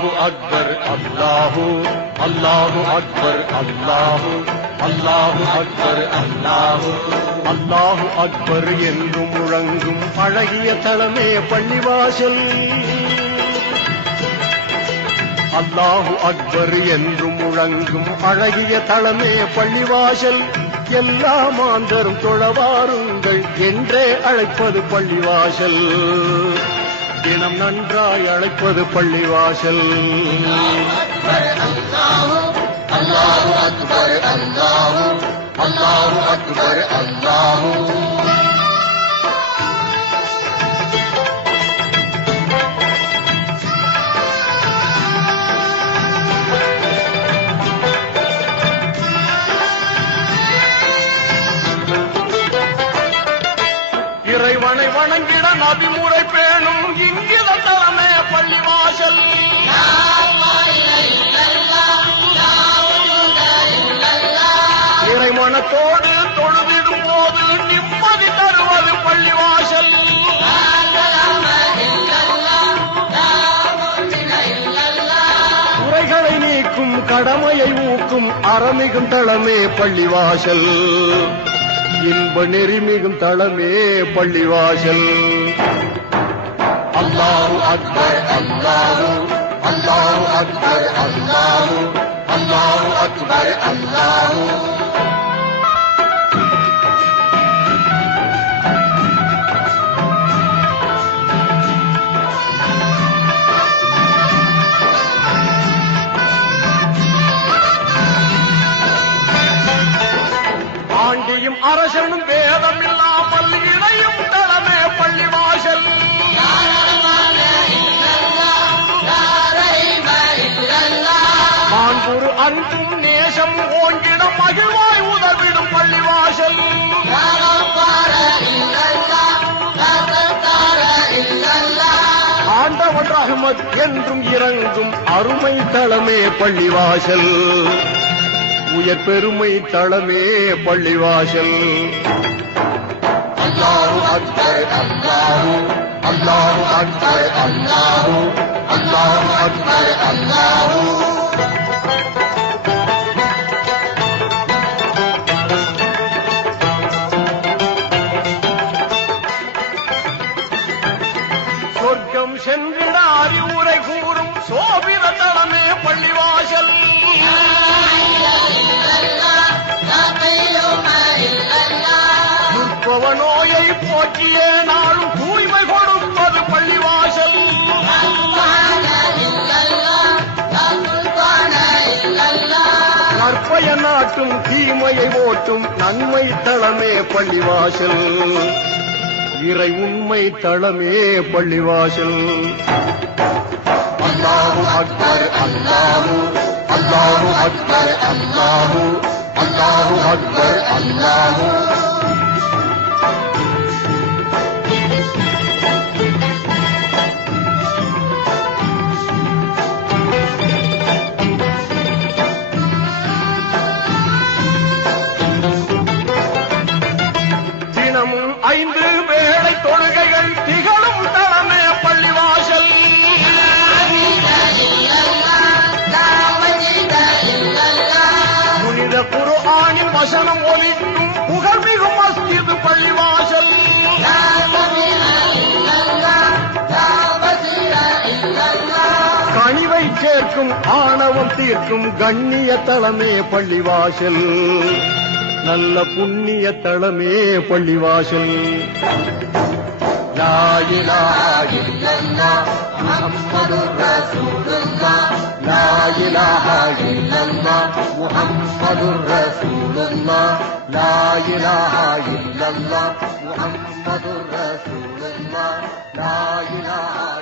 அல்லாஹு அக்பர் அல்லாஹு அல்லாஹு அக்பர் அல்லாஹு அல்லாஹு அக்பர் அல்லாஹு அல்லாஹு அக்பர் என்று முழங்கும் அழகிய தலமே பள்ளிவாசல். அல்லாஹு அக்பர் என்று முழங்கும் அழகிய தலமே பள்ளிவாசல். எல்லா மாந்தரும் தொழவாருங்கள் என்றே அழைப்பது பள்ளிவாசல். தினம் நன்றாய் அழைப்பது பள்ளிவாசல். அல்லாஹு அக்பர் அல்லாஹு அல்லாஹு அக்பர் அல்லாஹு. இறைவனை வணங்கிட நபிமுறை பேணும் இங்கித தலமே பள்ளிவாசல். இறைமனத்தோடு தொழுதிடும் போது நிம்மதி தருவது பள்ளிவாசல். குறைகளை நீக்கும் கடமையை ஊக்கும் அறமிகும் தளமே பள்ளிவாசல். இன்ப நெறிமிகும் தளமே பள்ளிவாசல். அல்லாஹு அக்பர் அல்லாஹு அல்லாஹு அக்பர் அல்லாஹு அல்லாஹு அக்பர் அல்லாஹு. ஆண்டியும் அரசனும் வேதம் இல்லாமல் இணையும் தலமே பள்ளிவாசல். மாண்புறு அன்பும் நேசம் ஓங்கிட மகிழ்வாய் உதவிடும் பள்ளிவாசல். ஆண்டவன் ரஹ்மத் என்றும் இறங்கும் அருமை தளமே பள்ளிவாசல். உயர் பெருமை தளமே பள்ளிவாசல். அல்லாஹு அக்பர் அல்லாஹு அல்லாஹு அக்பர் அல்லாஹு அல்லாஹு அக்பர் அல்லாஹு. சொர்க்கம் சென்றிட அறிவுரை கூறும் சோபித தளமே பள்ளிவாசல். துர்ப்பவ நோயை போக்கிய நாளும் தூய்மை கொடுப்பது பள்ளிவாசல். நற்பய நாட்டும் தீமையை ஓட்டும் நன்மை தளமே பள்ளிவாசல். இறை உண்மை தளமே பள்ளிவாசல். அல்லாஹு அக்பர் அல்லாஹு அல்லாஹு அக்பர் அல்லாஹு அல்லாஹு அக்பர் அல்லாஹு. தினமும் 5 வேளை தொழுகைகள் திகழும் தளமே பள்ளிவாசல். புனித குர்ஆனின் வசனம் ஒலிக்கும் புகழ்மிகு மஸ்ஜித் பள்ளிவாசல். கனிவை சேர்க்கும் ஆணவம் தீர்க்கும் கண்ணிய தளமே பள்ளிவாசல். நல்ல புண்ணிய தளமே பள்ளிவாசல். லா இலாஹ இல்லல்லாஹ் முஹம்மதுர் ரசூலுல்லாஹ் லா இலாஹ இல்லல்லாஹ் முஹம்மதுர் ரசூலுல்லாஹ் லா இலாஹ இல்லல்லாஹ் முஹம்மதுர் ரசூலுல்லாஹ் லா இலாஹ